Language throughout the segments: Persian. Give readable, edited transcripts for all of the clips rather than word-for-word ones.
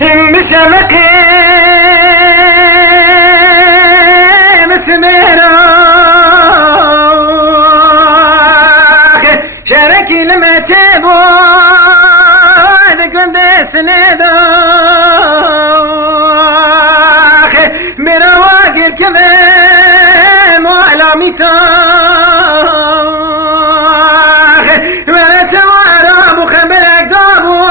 بشمقي مسمراخ شاركي لما تبود كنت سنداخ برواقر كمان وعلامي تاخ وانا توارب وخبرك دابو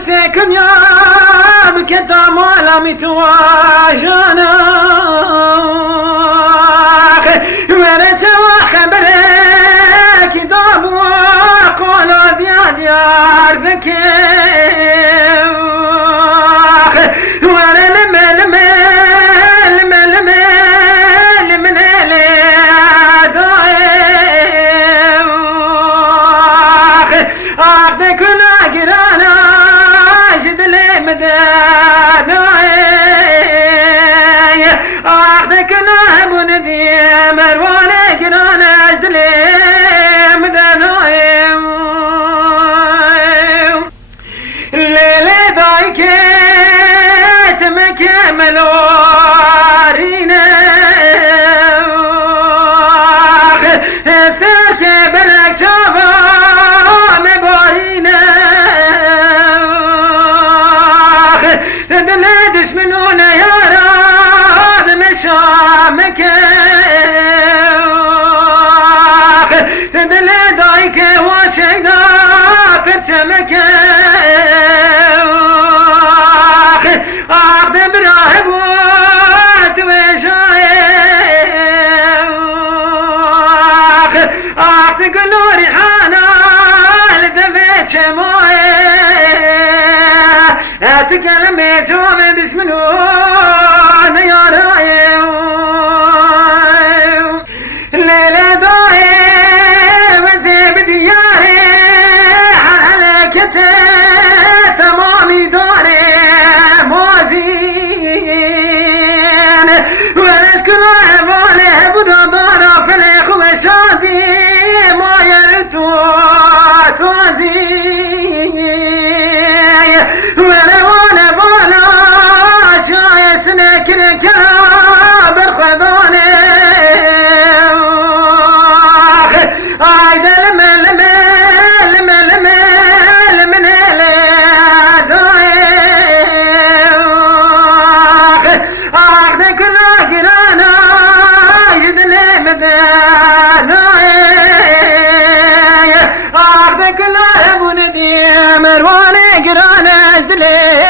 سكن يا بكتا مالامي تواجانا ورجوا خبرك دابو قولوا ديار بكيو وانا لما ملورينا استرك بلك شوفا مبارينا دلدش منونا يا رب مشامك دلدايك وشيدا برتمك تقولوري انا لدفيت شمويه اتكلمت وما دشمنون يا رايو الليلة ضايع وزي بدياري على كتف تمامي داري موزين ونشكر عبالي بدو دارا في الاخوة شادي مرواني قرانا اجدلي